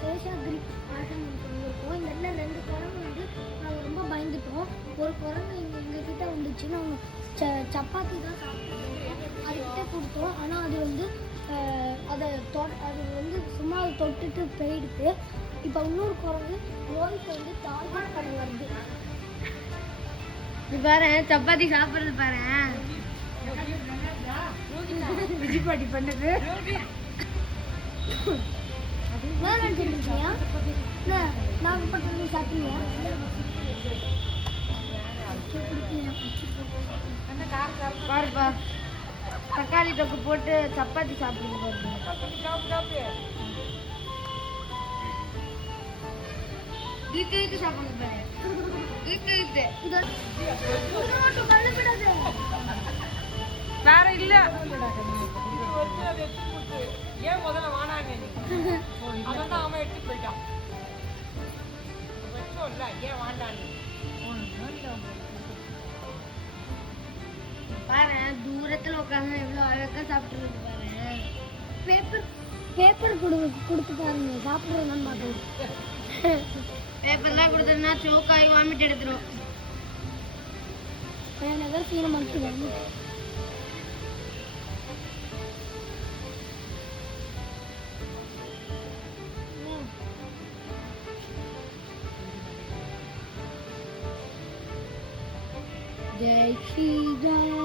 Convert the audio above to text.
சேஷாத்ரி ஆசிரமம் வந்திருக்கோம். இந்த இடத்துல 2 குரங்கு வந்து நாங்கள் ரொம்ப பயந்துட்டோம். ஒரு குரங்கு எங்ககிட்ட வந்துச்சுன்னு அவங்க சப்பாத்தி தான் சாப்பிட்டுருக்கோம். அதுக்கிட்ட கொடுத்தோம். ஆனால் அது வந்து அது வந்து சும்மா தொட்டுட்டு போயிடுது. இப்போ இன்னொரு குரங்கு ரோஹித் வந்து டார்கெட் பண்ண வருது. இது பாரு சப்பாத்தி சாப்பிடுறது பாரு விஜிபாட்டி பண்ணது. நாகப்பட்டினம் சாப்பிட்டீங்களா? பாருப்பா தக்காளி தொக்கு போட்டு சப்பாத்தி சாப்பிடுங்க பாருங்க. இழுத்து சாப்பிடுங்க பாரு. இழுத்து வேற இல்ல. ஏன் முதல்ல வானாங்க அதான் அவன் எடுத்துட்டு போயிட்டான். ஏன் வாண்டான்னு பாரு தூரத்துல உட்காந்து எவ்வளவு அழகா சாப்பிட்டு பாரு. பேப்பர் கொடுத்து பாருங்க சாப்பிடுறதுன்னு பார்க்கணும். பேப்பர்லாம் கொடுத்ததுன்னா சோக்காய் வாமிட் எடுத்துரும். நகர் தீன மனுஷன் ஜெய் ஸ்ரீராம்.